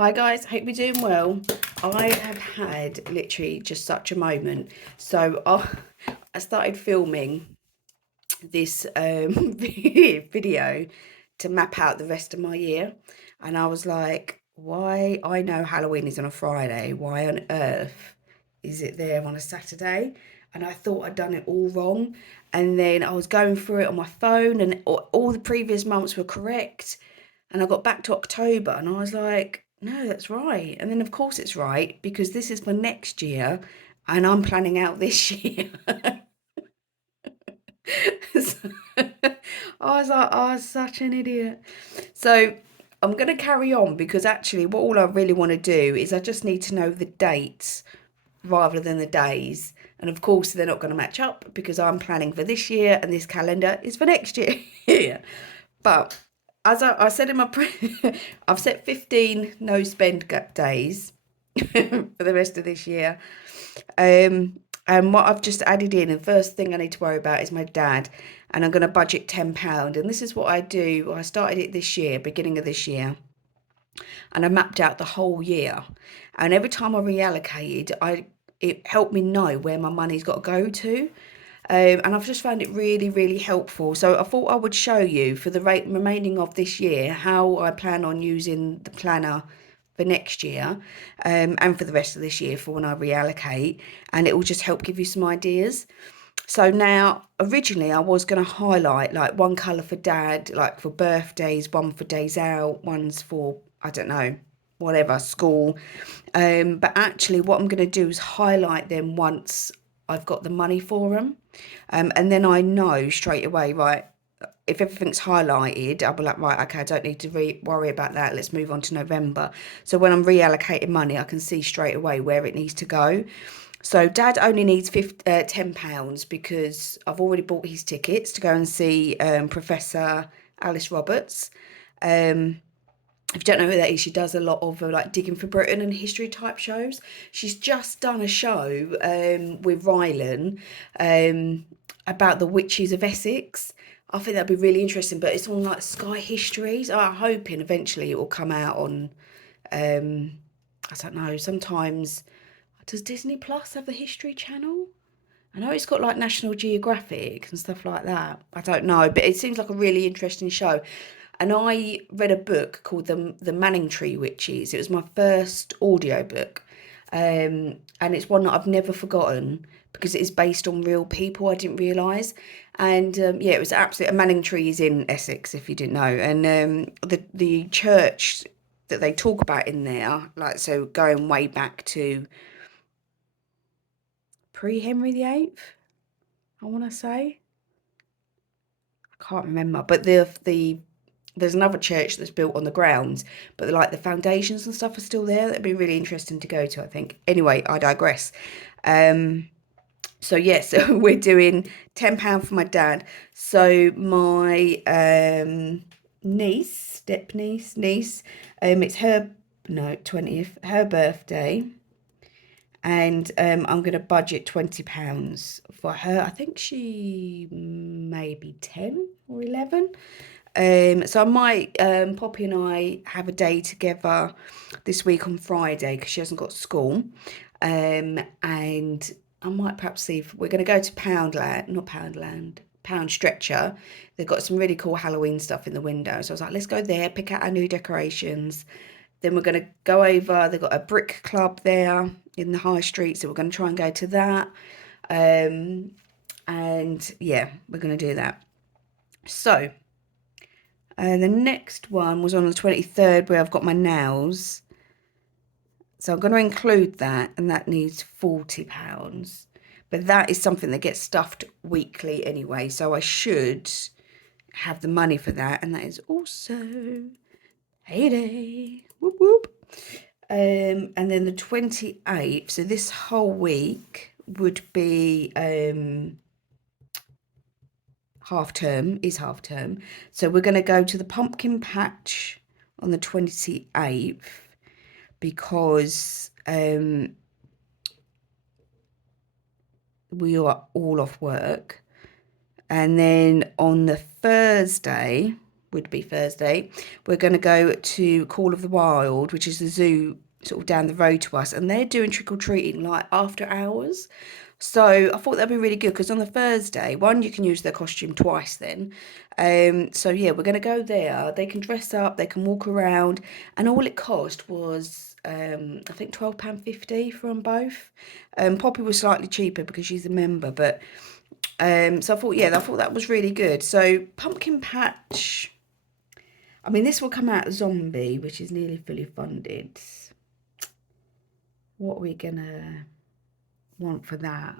Hi guys, hope you're doing well. I have had literally just such a moment. So I started filming this video to map out the rest of my year, and I was like, why? I know Halloween is on a Friday. Why on earth is it there on a Saturday? And I thought I'd done it all wrong. And then I was going through it on my phone, and all the previous months were correct. And I got back to October and I was like, no, that's right. And then, of course, it's right because this is for next year and I'm planning out this year. So, I was like, oh, such an idiot. So, I'm going to carry on because actually, what all I really want to do is I just need to know the dates rather than the days. And of course, they're not going to match up because I'm planning for this year and this calendar is for next year. But as I said in my I've set 15 no spend days for the rest of this year. And what I've just added in, the first thing I need to worry about is my dad, and I'm going to budget £10. And this is what I do. I started it this year, beginning of this year, and I mapped out the whole year. And every time I reallocated, it helped me know where my money's got to go to. And I've just found it really, really helpful. So I thought I would show you for the remaining of this year how I plan on using the planner for next year, and for the rest of this year for when I reallocate. And it will just help give you some ideas. So now, originally, I was going to highlight like one colour for dad, like for birthdays, one for days out, one's for, I don't know, whatever, school. But actually, what I'm going to do is highlight them once I've got the money for them. And then I know straight away, right, if everything's highlighted, I'll be like, right, okay, I don't need to worry about that. Let's move on to November. So when I'm reallocating money, I can see straight away where it needs to go. So Dad only needs £10 because I've already bought his tickets to go and see Professor Alice Roberts. If you don't know who that is, she does a lot of like Digging for Britain and history type shows. She's just done a show with Rylan about the witches of Essex. I think that'd be really interesting, but it's on like Sky Histories. I'm hoping eventually it will come out on, I don't know, sometimes. Does Disney Plus have the History Channel? I know it's got like National Geographic and stuff like that. I don't know, but it seems like a really interesting show. And I read a book called the Manningtree Witches. It was my first audio book. And it's one that I've never forgotten because it is based on real people. I didn't realise. And yeah, it was absolutely. Manningtree is in Essex, if you didn't know. And the church that they talk about in there, like, so going way back to pre-Henry VIII, I want to say. I can't remember, but there's another church that's built on the grounds, but like the foundations and stuff are still there. That'd be really interesting to go to, I think. Anyway, I digress. So yes, we're doing £10 for my dad. So my niece, niece, it's her, no, 20th, her birthday. And I'm going to budget £20 for her. I think she may be 10 or 11. So I might, Poppy and I have a day together this week on Friday because she hasn't got school. And I might perhaps see if we're going to go to Poundland, not Poundland, Pound Stretcher. They've got some really cool Halloween stuff in the window. So I was like, let's go there, pick out our new decorations. Then we're going to go over, they've got a brick club there in the high street, so we're going to try and go to that. And yeah, we're going to do that. So the next one was on the 23rd where I've got my nails. So I'm going to include that, and that needs £40. But that is something that gets stuffed weekly anyway, so I should have the money for that. And that is also payday. Whoop whoop. And then the 28th, so this whole week would be half term, is half term. So we're going to go to the pumpkin patch on the 28th because we are all off work. And then on the Thursday, would be Thursday, we're going to go to Call of the Wild, which is the zoo sort of down the road to us, and they're doing trick-or-treating like after hours. So I thought that'd be really good because on the Thursday, one, you can use their costume twice then. So yeah, we're gonna go there. They can dress up, they can walk around, and all it cost was I think £12.50 for them both. Poppy was slightly cheaper because she's a member, but so I thought that was really good. So Pumpkin Patch, I mean this will come out Zombie, which is nearly fully funded. What are we gonna want for that?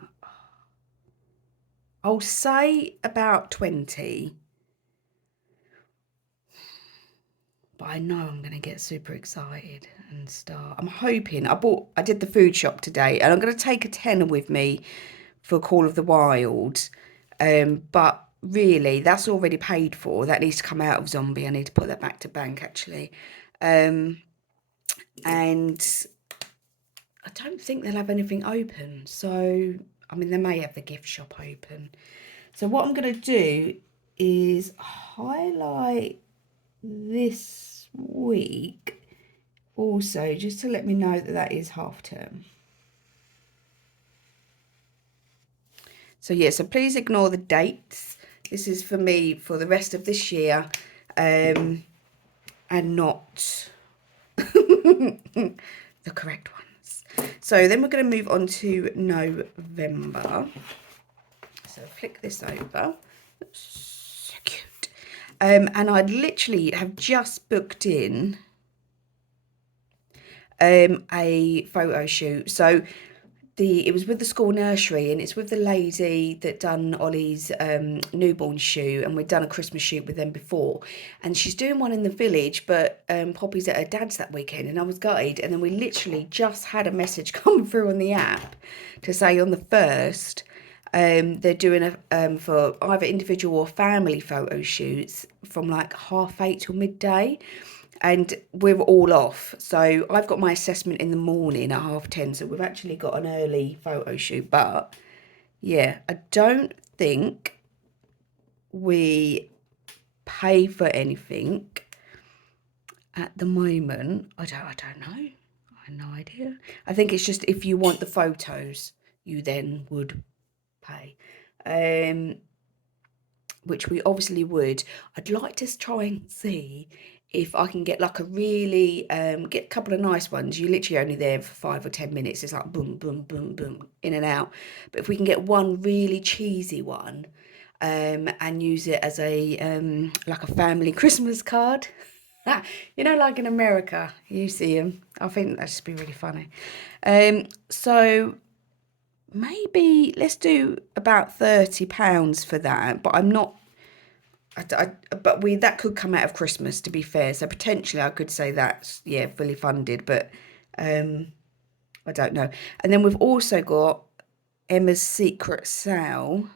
I'll say about 20, but I know I'm going to get super excited and start. I'm hoping, I did the food shop today, and I'm going to take a tenner with me for Call of the Wild. But really, that's already paid for. That needs to come out of Zombie. I need to put that back to bank, actually. And I don't think they'll have anything open. So, I mean, they may have the gift shop open. So what I'm going to do is highlight this week also, just to let me know that that is half term. So yeah, so please ignore the dates. This is for me for the rest of this year, and not the correct ones. So then we're going to move on to November. So flick this over. So cute. And I'd literally have just booked in a photo shoot. So it was with the school nursery, and it's with the lady that done Ollie's newborn shoot, and we'd done a Christmas shoot with them before, and she's doing one in the village, but Poppy's at her dad's that weekend, and I was gutted. And then we literally just had a message come through on the app to say on the 1st they're doing for either individual or family photo shoots from like 8:30 till midday, and we're all off. So I've got my assessment in the morning at 10:30, so we've actually got an early photo shoot. But yeah, I don't think we pay for anything at the moment. I don't know. I have no idea. I think it's just if you want the photos, you then would pay. Which we obviously would. I'd like to try and see if I can get like a really get a couple of nice ones. You're literally only there for 5 or 10 minutes. It's like boom, boom, boom, boom, in and out. But if we can get one really cheesy one, and use it as a like a family Christmas card. You know, like in America, you see them. I think that'd just be really funny. So maybe let's do about £30 for that, but I'm not. But that could come out of Christmas, to be fair. So potentially I could say that's fully funded, but I don't know. And then we've also got Emma's Secret Sale.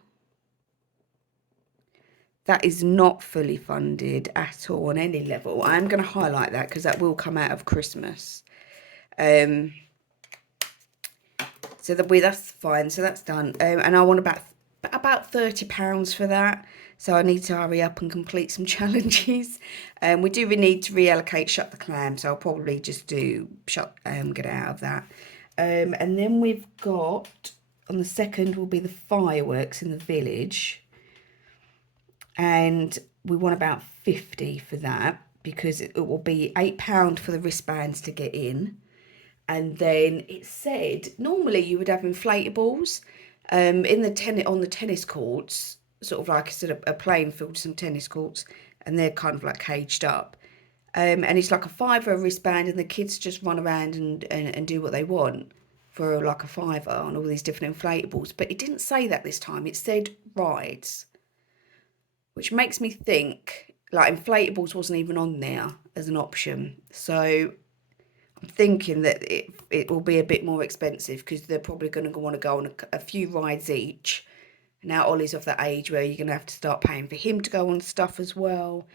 That is not fully funded at all on any level. I'm going to highlight that because that will come out of Christmas. So that's fine. So that's done. And I want about £30 for that. So I need to hurry up and complete some challenges. We do need to reallocate Shut the Clam. So I'll probably just do get out of that. And then we've got, on the 2nd will be the fireworks in the village. And we want about 50 for that, because it will be £8 for the wristbands to get in. And then it said normally you would have inflatables on the tennis courts, sort of like a playing field, some tennis courts, and they're kind of like caged up. And it's like a £5 wristband, and the kids just run around and do what they want for like a £5 on all these different inflatables. But it didn't say that this time. It said rides, which makes me think like inflatables wasn't even on there as an option. So I'm thinking that it will be a bit more expensive, because they're probably going to want to go on a few rides each. Now Ollie's of that age where you're going to have to start paying for him to go on stuff as well.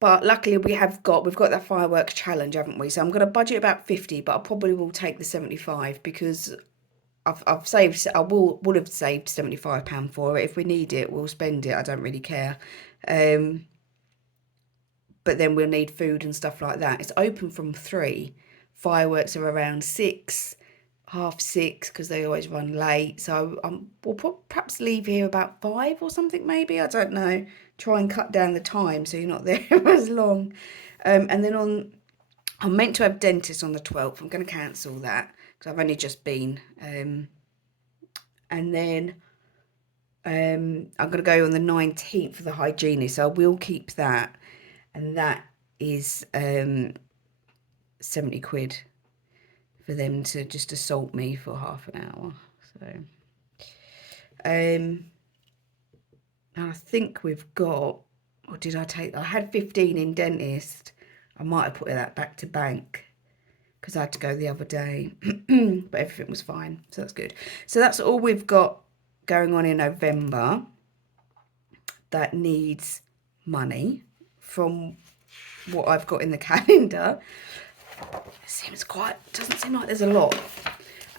But luckily we've got that fireworks challenge, haven't we? So I'm going to budget about 50, but I probably will take the 75, because I've saved. I will have saved £75 for it. If we need it, we'll spend it. I don't really care. but then we'll need food and stuff like that. It's open from 3. Fireworks are around 6, half 6, because they always run late. So we'll perhaps leave here about 5 or something, maybe. I don't know. Try and cut down the time so you're not there as long. And then I'm meant to have dentist on the 12th. I'm going to cancel that because I've only just been. And then I'm going to go on the 19th for the hygienist. So I will keep that. And that is 70 quid for them to just assault me for half an hour. So, and I think we've got, or did I take, I had 15 in dentist. I might have put that back to bank because I had to go the other day, but everything was fine. So that's good. So that's all we've got going on in November that needs money from what I've got in the calendar. Doesn't seem like there's a lot.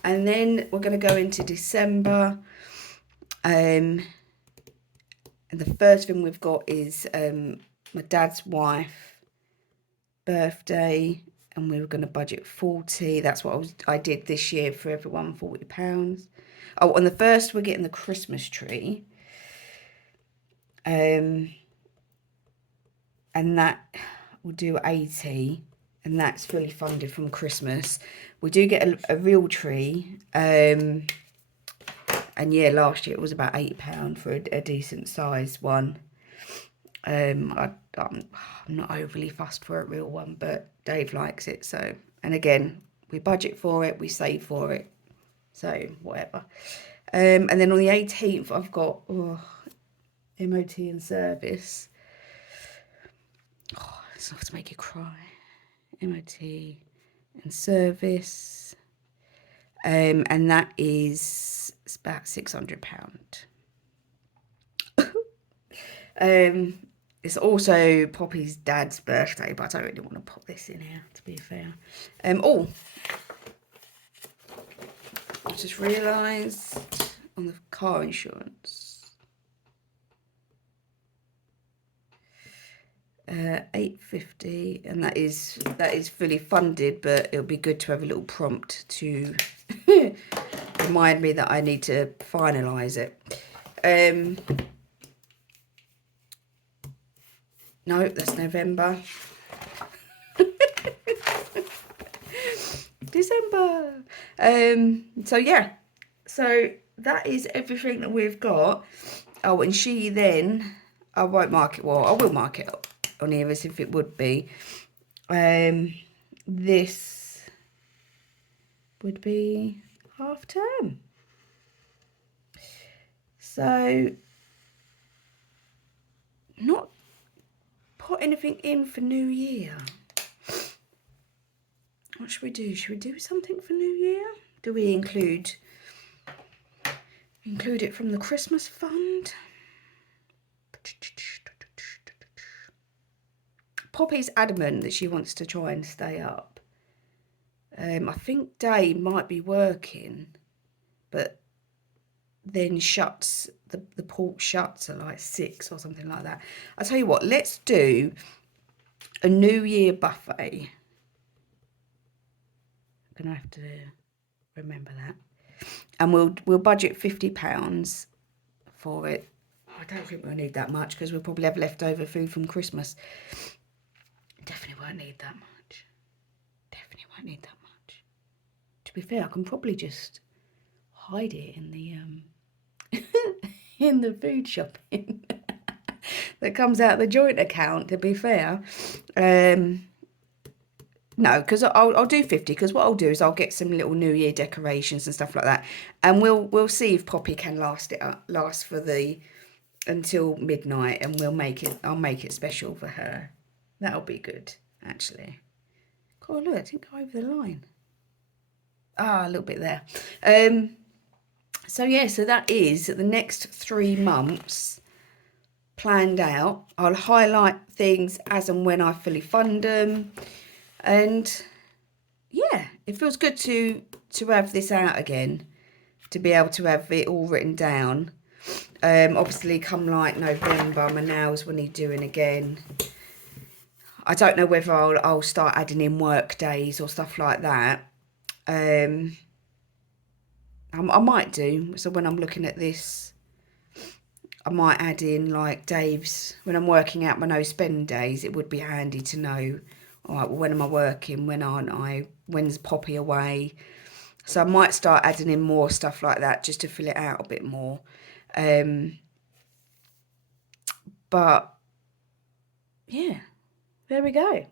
And then we're going to go into December. And the first thing we've got is my dad's wife birthday, and we were going to budget 40. That's what I did this year for everyone, £40. Oh, on the first we're getting the Christmas tree. And that will do 80. And that's fully funded from Christmas. We do get a real tree. And yeah, last year it was about £8 for a decent sized one. I'm not overly fussed for a real one, but Dave likes it. So, and again, we budget for it, we save for it. So whatever. And then on the 18th, I've got MOT and service. Oh, it's enough to make you cry. MOT and service, and that is, it's about £600. It's also Poppy's dad's birthday, but I don't really want to put this in here, to be fair. I just realised on the car insurance, 850, and that is fully funded, but it'll be good to have a little prompt to remind me that I need to finalise it. No, that's November. December. So yeah, so that is everything that we've got. Oh, and she then, I won't mark it, well, I will mark it up on here as if it would be. This would be half term. So not put anything in for New Year. What should we do? Should we do something for New Year? Do we include it from the Christmas fund? Poppy's adamant that she wants to try and stay up. I think Day might be working, but then shuts, the port shuts at like 6 or something like that. I'll tell you what, let's do a New Year buffet. I'm gonna have to remember that. And we'll budget £50 for it. I don't think we'll need that much because we'll probably have leftover food from Christmas. Definitely won't need that much. Definitely won't need that much. To be fair, I can probably just hide it in the in the food shopping that comes out of the joint account, to be fair. No, because I'll do 50, because what I'll do is I'll get some little New Year decorations and stuff like that, and we'll see if Poppy can last for until midnight, and I'll make it special for her. That'll be good, actually. Oh look, I didn't go over the line. A little bit there. So yeah, so that is the next 3 months planned out. I'll highlight things as and when I fully fund them. And yeah, it feels good to have this out again, to be able to have it all written down. Obviously come like November, my nails will need doing again. I don't know whether I'll start adding in work days or stuff like that. I might do. So when I'm looking at this, I might add in like Dave's, when I'm working out my no spend days, it would be handy to know, all right, well, when am I working? When aren't I? When's Poppy away? So I might start adding in more stuff like that just to fill it out a bit more. But yeah, there we go.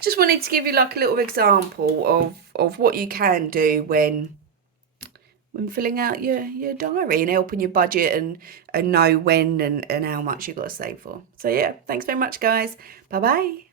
Just wanted to give you like a little example of what you can do when filling out your diary and helping your budget and know when and how much you've got to save for. So yeah, thanks very much, guys. Bye bye.